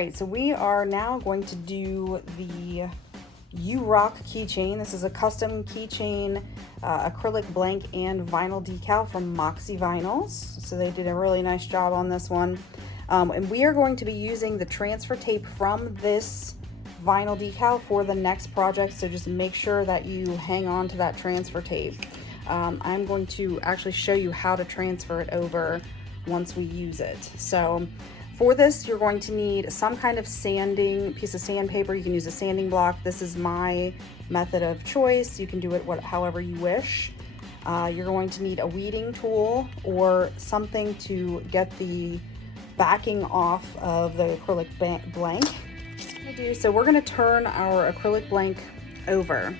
right, so we are now going to do the rock keychain. This is a custom keychain, acrylic blank and vinyl decal from Moxie Vinyls. So they did a really nice job on this one. And we are going to be using the transfer tape from this vinyl decal for the next project. So just make sure that you hang on to that transfer tape. I'm going to actually show you how to transfer it over once we use it. So for this, you're going to need some kind of piece of sandpaper. You can use a sanding block. This is my method of choice. You can do it however you wish. You're going to need a weeding tool or something to get the backing off of the acrylic blank. So we're going to turn our acrylic blank over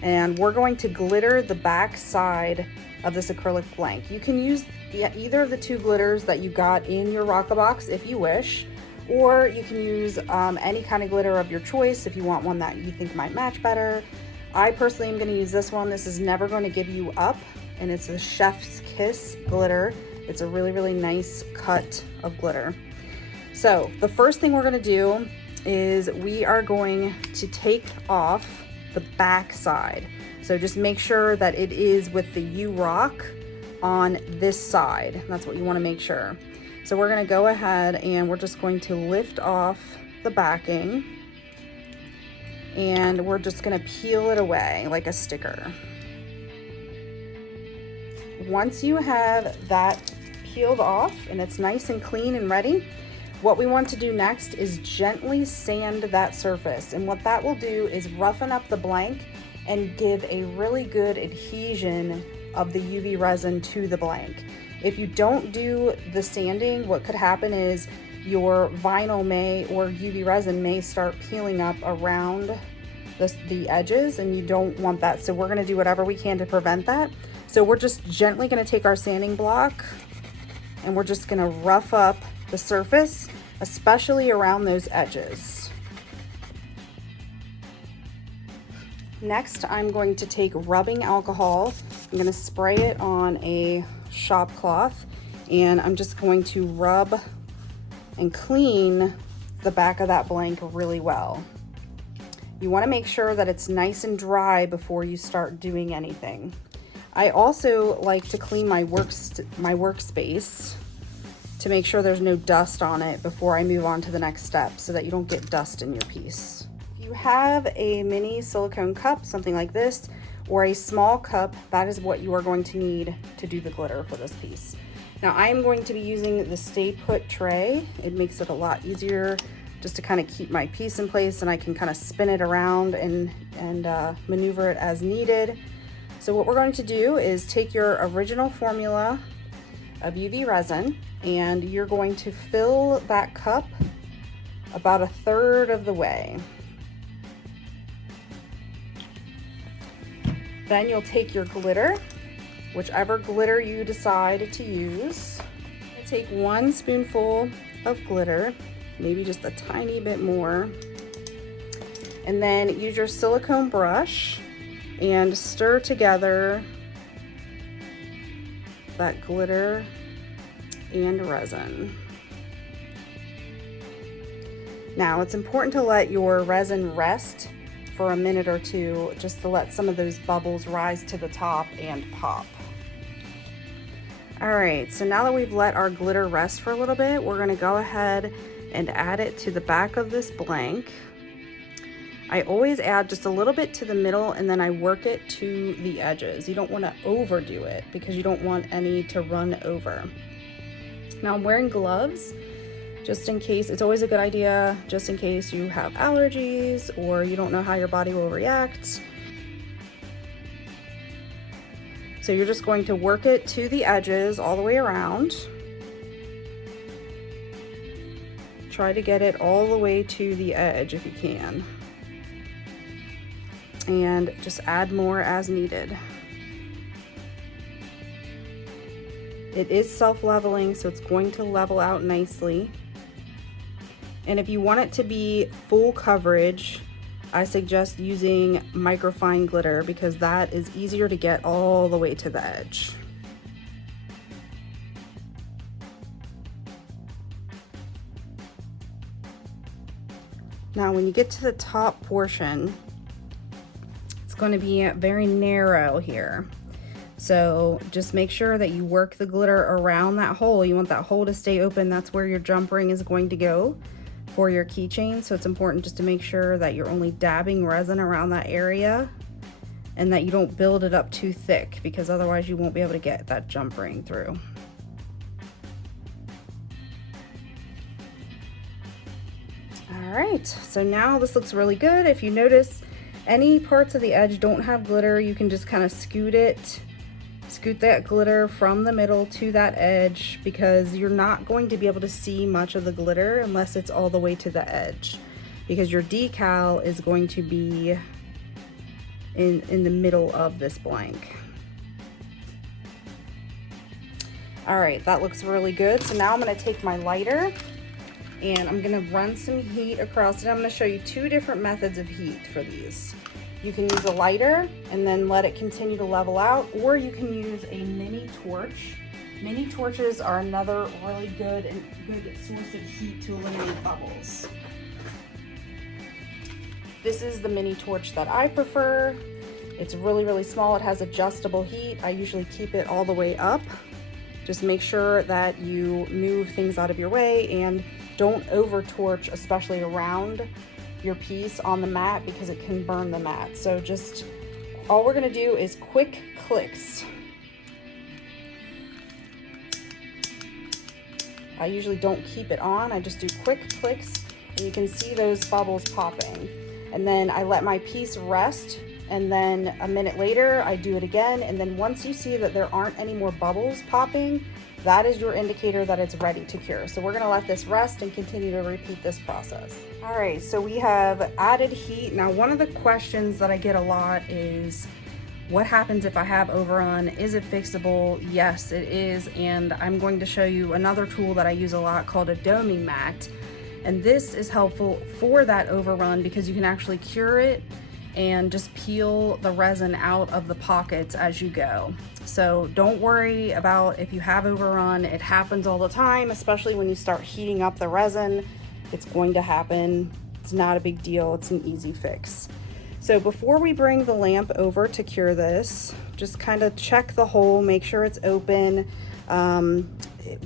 and we're going to glitter the back side of this acrylic blank. You can use either of the two glitters that you got in your ROCKABOX if you wish, or you can use any kind of glitter of your choice if you want one that you think might match better. I personally am going to use this one. This is Never Going to Give You Up, and it's a Chef's Kiss glitter. It's a really, really nice cut of glitter. So the first thing we're going to do is we are going to take off the back side. So just make sure that it is with the rock on this side. That's what you want to make sure. So we're going to go ahead and we're just going to lift off the backing and we're just going to peel it away like a sticker. Once you have that peeled off and it's nice and clean and ready, what we want to do next is gently sand that surface. And what that will do is roughen up the blank and give a really good adhesion of the UV resin to the blank. If you don't do the sanding, what could happen is your vinyl or UV resin may start peeling up around the edges, and you don't want that. So we're gonna do whatever we can to prevent that. So we're just gently gonna take our sanding block and we're just gonna rough up the surface, especially around those edges. Next, I'm going to take rubbing alcohol. I'm going to spray it on a shop cloth, and I'm just going to rub and clean the back of that blank really well. You want to make sure that it's nice and dry before you start doing anything. I also like to clean my workspace to make sure there's no dust on it before I move on to the next step so that you don't get dust in your piece. If you have a mini silicone cup, something like this, or a small cup, that is what you are going to need to do the glitter for this piece. Now I'm going to be using the Stay Put tray. It makes it a lot easier just to kind of keep my piece in place, and I can kind of spin it around and maneuver it as needed. So what we're going to do is take your original formula of UV resin, and you're going to fill that cup about 1/3 of the way. Then you'll take your glitter, whichever glitter you decide to use. Take 1 spoonful of glitter, maybe just a tiny bit more, and then use your silicone brush and stir together that glitter and resin. Now it's important to let your resin rest for a minute or two, just to let some of those bubbles rise to the top and pop. All right, so now that we've let our glitter rest for a little bit, we're gonna go ahead and add it to the back of this blank. I always add just a little bit to the middle and then I work it to the edges. You don't wanna overdo it because you don't want any to run over. Now I'm wearing gloves, just in case. It's always a good idea, just in case you have allergies or you don't know how your body will react. So you're just going to work it to the edges all the way around. Try to get it all the way to the edge if you can. And just add more as needed. It is self-leveling, so it's going to level out nicely. And if you want it to be full coverage, I suggest using microfine glitter because that is easier to get all the way to the edge. Now when you get to the top portion, it's going to be very narrow here. So just make sure that you work the glitter around that hole. You want that hole to stay open. That's where your jump ring is going to go for your keychain. So it's important just to make sure that you're only dabbing resin around that area and that you don't build it up too thick, because otherwise you won't be able to get that jump ring through. All right, so now this looks really good. If you notice any parts of the edge don't have glitter, you can just kind of scoot that glitter from the middle to that edge, because you're not going to be able to see much of the glitter unless it's all the way to the edge, because your decal is going to be in the middle of this blank. All right, that looks really good. So now I'm going to take my lighter and I'm going to run some heat across it. I'm going to show you two different methods of heat for these. You can use a lighter and then let it continue to level out, or you can use a mini torch. Mini torches are another really good source of heat to eliminate bubbles. This is the mini torch that I prefer. It's really, really small. It has adjustable heat. I usually keep it all the way up. Just make sure that you move things out of your way and don't over torch, especially around your piece on the mat, because it can burn the mat. So just all we're gonna do is quick clicks. I usually don't keep it on. I just do quick clicks, and you can see those bubbles popping. And then I let my piece rest, and then a minute later I do it again. And then once you see that there aren't any more bubbles popping, that is your indicator that it's ready to cure. So we're gonna let this rest and continue to repeat this process. All right, so we have added heat. Now, one of the questions that I get a lot is, what happens if I have overrun? Is it fixable? Yes, it is. And I'm going to show you another tool that I use a lot called a doming mat. And this is helpful for that overrun, because you can actually cure it and just peel the resin out of the pockets as you go. So don't worry about if you have overrun. It happens all the time, especially when you start heating up the resin. It's going to happen. It's not a big deal. It's an easy fix. So before we bring the lamp over to cure this, just kind of check the hole, make sure it's open.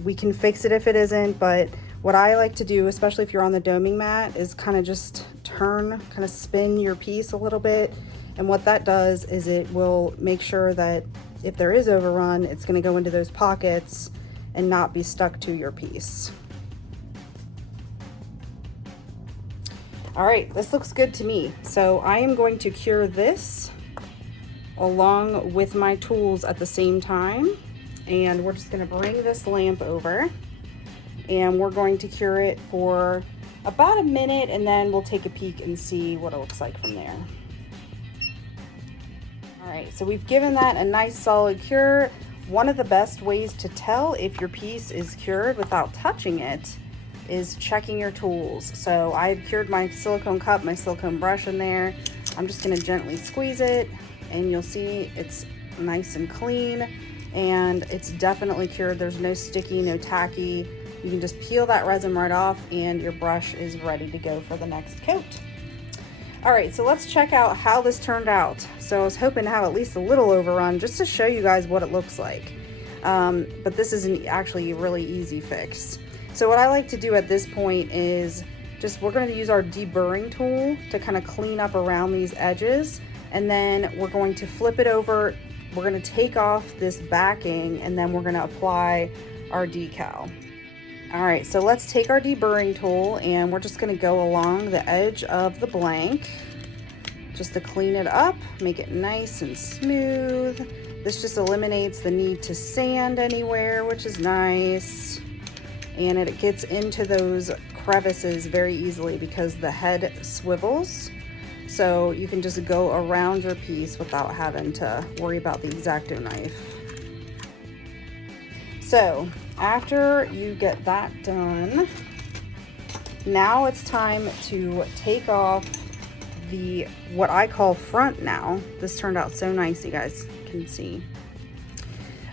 We can fix it if it isn't, but what I like to do, especially if you're on the doming mat, is kind of just kind of spin your piece a little bit. And what that does is it will make sure that if there is overrun, it's going to go into those pockets and not be stuck to your piece. All right, this looks good to me. So I am going to cure this along with my tools at the same time. And we're just going to bring this lamp over, and we're going to cure it for about a minute, and then we'll take a peek and see what it looks like from there. All right, so we've given that a nice solid cure. One of the best ways to tell if your piece is cured without touching it is checking your tools. So I've cured my silicone cup, my silicone brush in there. I'm just gonna gently squeeze it, and you'll see it's nice and clean, and it's definitely cured. There's no sticky, no tacky. You can just peel that resin right off, and your brush is ready to go for the next coat. All right, so let's check out how this turned out. So I was hoping to have at least a little overrun just to show you guys what it looks like. But this is actually a really easy fix. So what I like to do at this point is we're going to use our deburring tool to kind of clean up around these edges. And then we're going to flip it over. We're going to take off this backing, and then we're going to apply our decal. All right, so let's take our deburring tool, and we're just going to go along the edge of the blank just to clean it up, make it nice and smooth. This just eliminates the need to sand anywhere, which is nice. And it gets into those crevices very easily because the head swivels. So you can just go around your piece without having to worry about the X-Acto knife. So after you get that done, now it's time to take off the, what I call front now. This turned out so nice, you guys can see.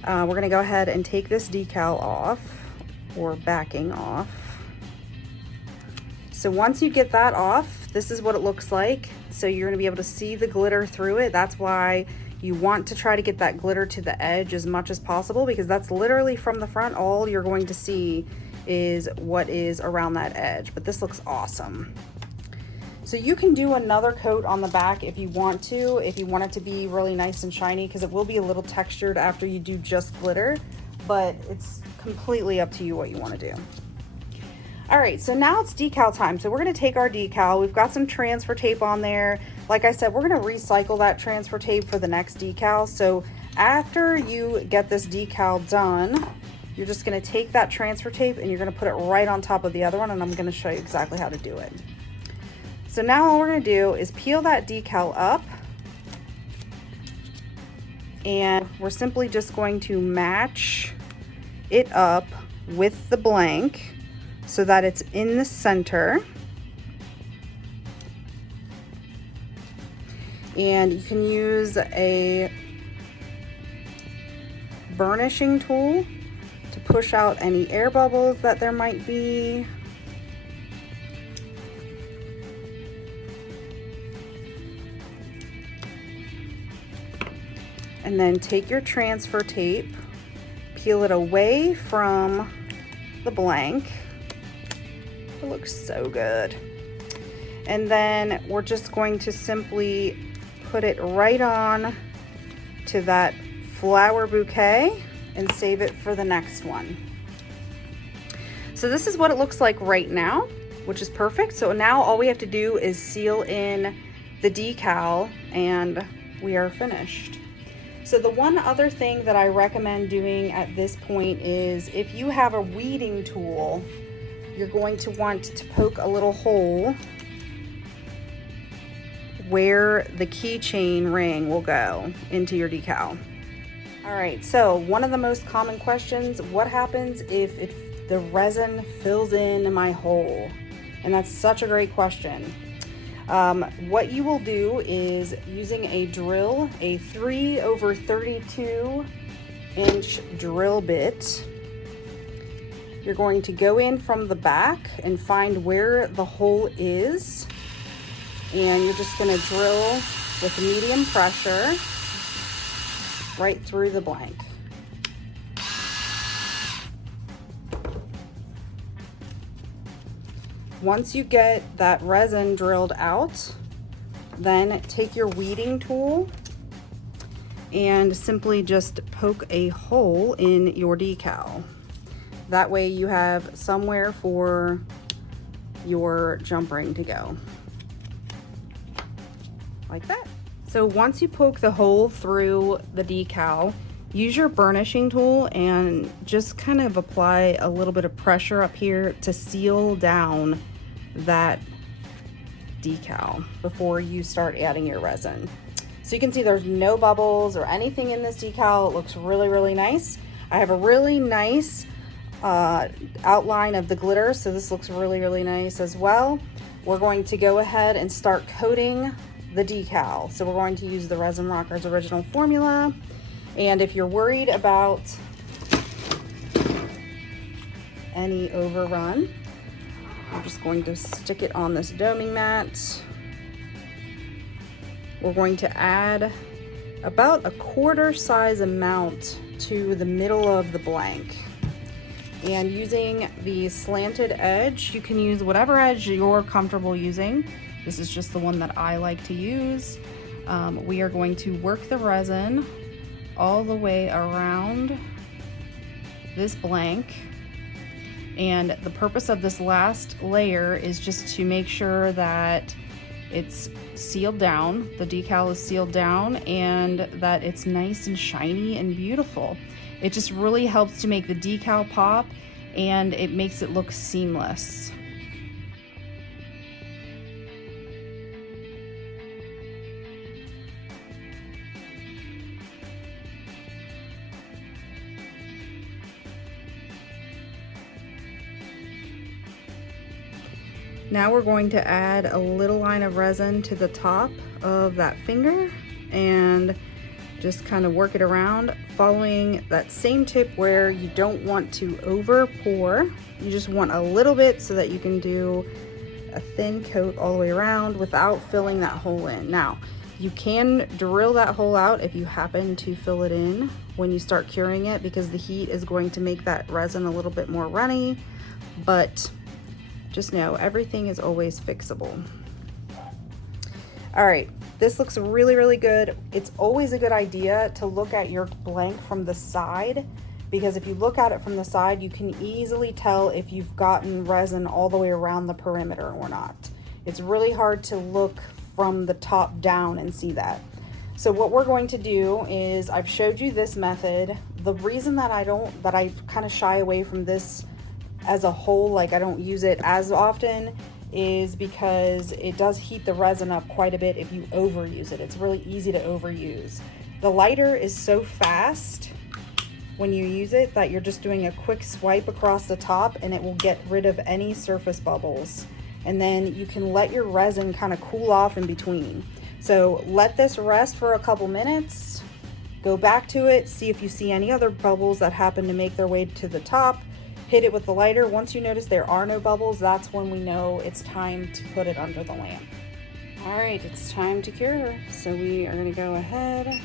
We're gonna go ahead and take this decal off, or backing off. So once you get that off, this is what it looks like. So you're gonna be able to see the glitter through it. That's why you want to try to get that glitter to the edge as much as possible, because that's literally from the front, all you're going to see is what is around that edge. But this looks awesome. So you can do another coat on the back if you want it to be really nice and shiny, because it will be a little textured after you do just glitter, but it's completely up to you what you want to do. All right, so now it's decal time. So we're gonna take our decal. We've got some transfer tape on there. Like I said, we're gonna recycle that transfer tape for the next decal. So after you get this decal done, you're just gonna take that transfer tape and you're gonna put it right on top of the other one, and I'm gonna show you exactly how to do it. So now all we're gonna do is peel that decal up, and we're simply just going to match it up with the blank so that it's in the center. And you can use a burnishing tool to push out any air bubbles that there might be. And then take your transfer tape, peel it away from the blank. It looks so good. And then we're just going to simply put it right on to that flower bouquet and save it for the next one. So this is what it looks like right now, which is perfect. So now all we have to do is seal in the decal and we are finished. So the one other thing that I recommend doing at this point is, if you have a weeding tool, you're going to want to poke a little hole where the keychain ring will go into your decal. All right, so one of the most common questions, what happens if the resin fills in my hole? And that's such a great question. What you will do is, using a drill, a 3/32 inch drill bit, you're going to go in from the back and find where the hole is, and you're just going to drill with medium pressure right through the blank. Once you get that resin drilled out, then take your weeding tool and simply just poke a hole in your decal. That way you have somewhere for your jump ring to go, like that. So once you poke the hole through the decal, use your burnishing tool and just kind of apply a little bit of pressure up here to seal down that decal before you start adding your resin. So you can see there's no bubbles or anything in this decal. It looks really, really nice. I have a really nice outline of the glitter, so this looks really, really nice as well. We're going to go ahead and start coating the decal. So we're going to use the Resin Rockers original formula. And if you're worried about any overrun, I'm just going to stick it on this doming mat. We're going to add about a quarter size amount to the middle of the blank. And using the slanted edge, you can use whatever edge you're comfortable using. This is just the one that I like to use. We are going to work the resin all the way around this blank. And the purpose of this last layer is just to make sure that it's sealed down, the decal is sealed down, and that it's nice and shiny and beautiful. It just really helps to make the decal pop, and it makes it look seamless. Now we're going to add a little line of resin to the top of that finger and just kind of work it around, following that same tip where you don't want to over pour. You just want a little bit so that you can do a thin coat all the way around without filling that hole in. Now, you can drill that hole out if you happen to fill it in when you start curing it, because the heat is going to make that resin a little bit more runny, but just know everything is always fixable. All right, this looks really, really good. It's always a good idea to look at your blank from the side, because if you look at it from the side, you can easily tell if you've gotten resin all the way around the perimeter or not. It's really hard to look from the top down and see that. So what we're going to do is, I've showed you this method. The reason that I kind of shy away from this as a whole, like I don't use it as often, is because it does heat the resin up quite a bit if you overuse it. It's really easy to overuse. The lighter is so fast when you use it that you're just doing a quick swipe across the top and it will get rid of any surface bubbles. And then you can let your resin kind of cool off in between. So let this rest for a couple minutes, go back to it, see if you see any other bubbles that happen to make their way to the top, hit it with the lighter. Once you notice there are no bubbles, that's when we know it's time to put it under the lamp. All right, it's time to cure. So we are gonna go ahead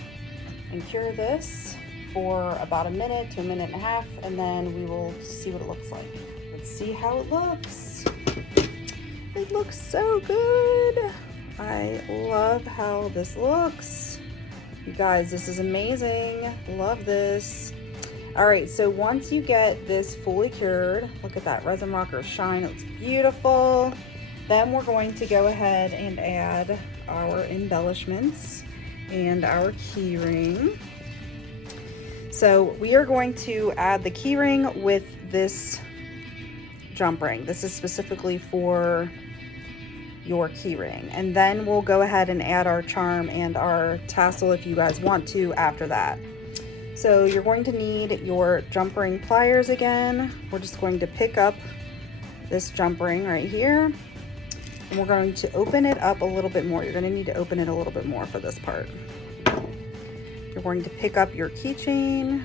and cure this for about a minute to a minute and a half, and then we will see what it looks like. Let's see how it looks. It looks so good. I love how this looks. You guys, this is amazing. Love this. All right, so once you get this fully cured, look at that resin rocker shine. It looks beautiful. Then we're going to go ahead and add our embellishments and our key ring. So we are going to add the key ring with this jump ring. This is specifically for your key ring, and then we'll go ahead and add our charm and our tassel if you guys want to after that. So you're going to need your jump ring pliers again. We're just going to pick up this jump ring right here, and we're going to open it up a little bit more. You're going to need to open it a little bit more for this part. You're going to pick up your keychain,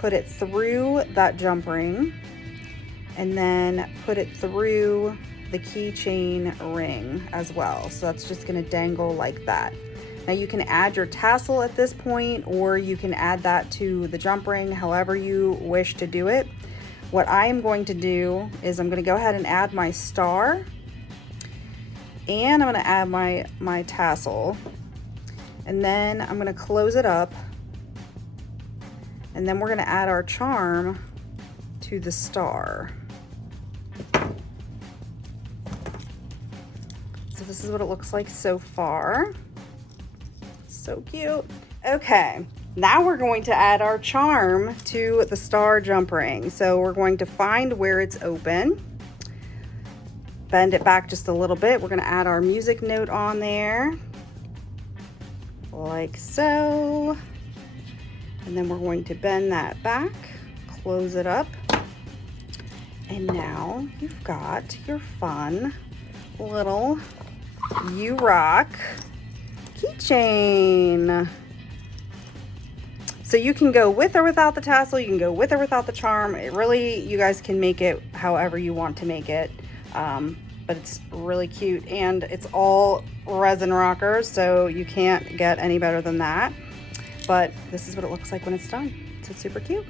put it through that jump ring, and then put it through the keychain ring as well. So that's just going to dangle like that. Now you can add your tassel at this point, or you can add that to the jump ring, however you wish to do it. What I am going to do is I'm going to go ahead and add my star, and I'm going to add my tassel, and then I'm going to close it up, and then we're going to add our charm to the star. So this is what it looks like so far. So cute. Okay, now we're going to add our charm to the star jump ring. So we're going to find where it's open, bend it back just a little bit. We're going to add our music note on there, like so. And then we're going to bend that back, close it up. And now you've got your fun little You Rock keychain. So you can go with or without the tassel, you can go with or without the charm. It really, you guys can make it however you want to make it. But it's really cute, and it's all resin rockers, so you can't get any better than that. But this is what it looks like when it's done. So it's super cute.